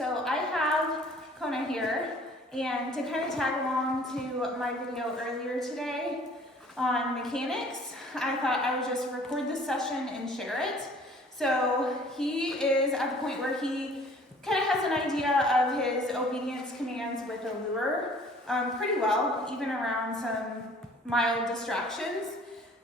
So I have Kona here, and to kind of tag along to my video earlier today on mechanics, I thought I would just record this session and share it. So he is at the point where he kind of has an idea of his obedience commands with a lure pretty well, even around some mild distractions.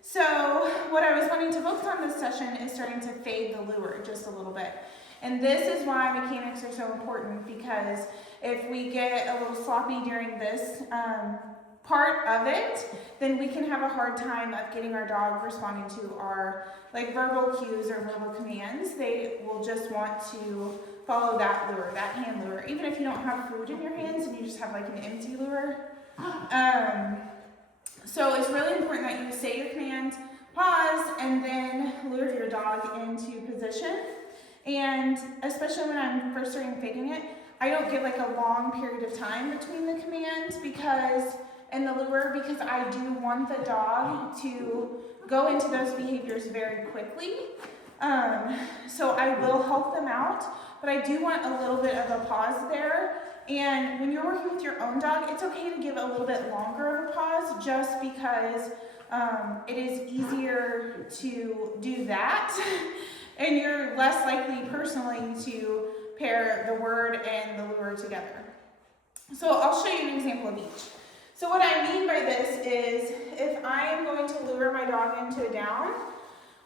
So what I was wanting to focus on this session is starting to fade the lure just a little bit. And this is why mechanics are so important, because if we get a little sloppy during this part of it, then we can have a hard time of getting our dog responding to our verbal cues or verbal commands. They will just want to follow that lure, that hand lure, even if you don't have food in your hands and you just have an empty lure. So it's really important that you say your command, pause, and then lure your dog into position. And especially when I'm first starting faking it, I don't give a long period of time between the commands and the lure, because I do want the dog to go into those behaviors very quickly. So I will help them out, but I do want a little bit of a pause there. And when you're working with your own dog, it's okay to give a little bit longer of a pause, just because it is easier to do that. And you're less likely personally to pair the word and the lure together. So I'll show you an example of each. So what I mean by this is, if I am going to lure my dog into a down,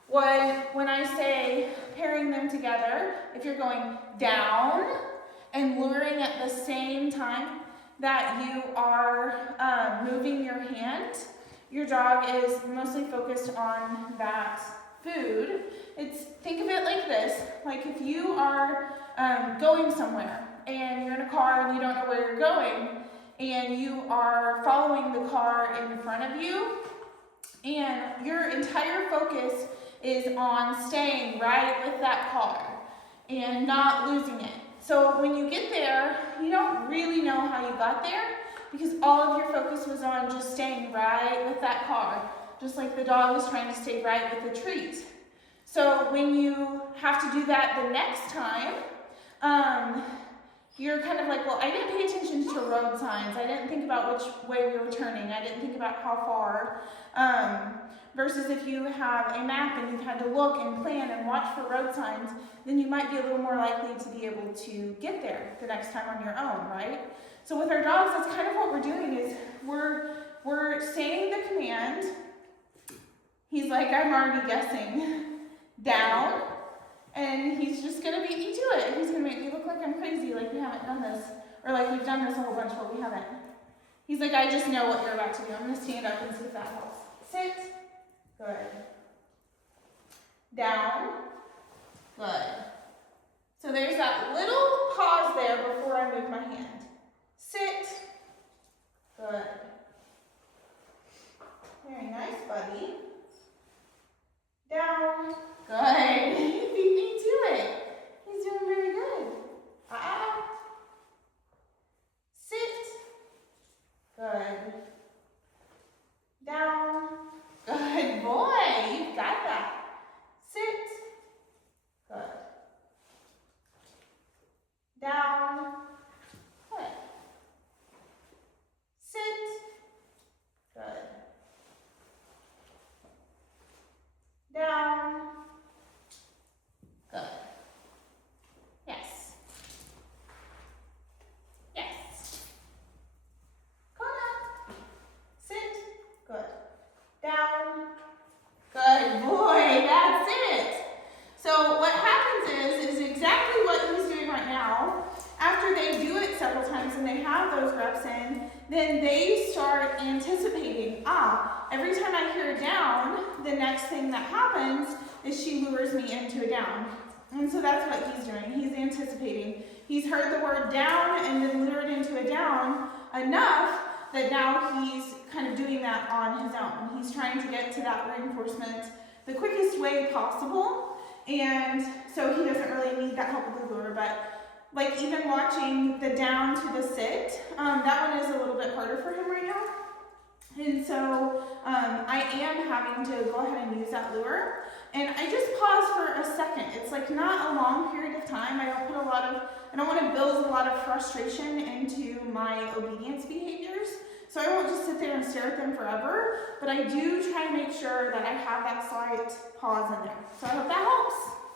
when I say pairing them together, if you're going down and luring at the same time that you are moving your hand, your dog is mostly focused on that food. Think of it like this, if you are going somewhere and you're in a car and you don't know where you're going, and you are following the car in front of you, and your entire focus is on staying right with that car and not losing it. So when you get there, you don't really know how you got there, because all of your focus was on just staying right with that car, just like the dog was trying to stay right with the treat. So when you have to do that the next time, you're kind of well, I didn't pay attention to road signs. I didn't think about which way we were turning. I didn't think about how far. Versus if you have a map and you've had to look and plan and watch for road signs, then you might be a little more likely to be able to get there the next time on your own, right? So with our dogs, that's kind of what we're doing, is we're saying the command. He's I'm already guessing. Down. And he's just going to beat me to it. He's going to make me look like I'm crazy, like we haven't done this. Or we've done this a whole bunch, but we haven't. He's I just know what you're about to do. I'm going to stand up and see if that helps. Sit. Good. Down. Good. So there's that little pause there before I move my hand. Sit. Good. Very nice, buddy. Down. Good. He beat me to it. He's doing very good. Sit. Good. Down. Good boy. You've got that. Sit. Good. Down. Good. Sit. Good. Down. Good. Yes. Yes. Kona. Sit. Good. Down. Good boy. That's it. So what happens is exactly what he's doing right now. After they do it several times and they have those reps in, then they start anticipating, every time I hear a down, the next thing that happens is she lures me into a down. And so that's what he's doing. He's anticipating. He's heard the word down and been lured into a down enough that now he's kind of doing that on his own. He's trying to get to that reinforcement the quickest way possible. And so he doesn't really need that help with the lure, but even watching the down to the sit, that one is a little bit harder for him right now. And so I am having to go ahead and use that lure. And I just pause for a second. It's like not a long period of time. I don't want to build a lot of frustration into my obedience behaviors. So I won't just sit there and stare at them forever, but I do try to make sure that I have that slight pause in there. So I hope that helps.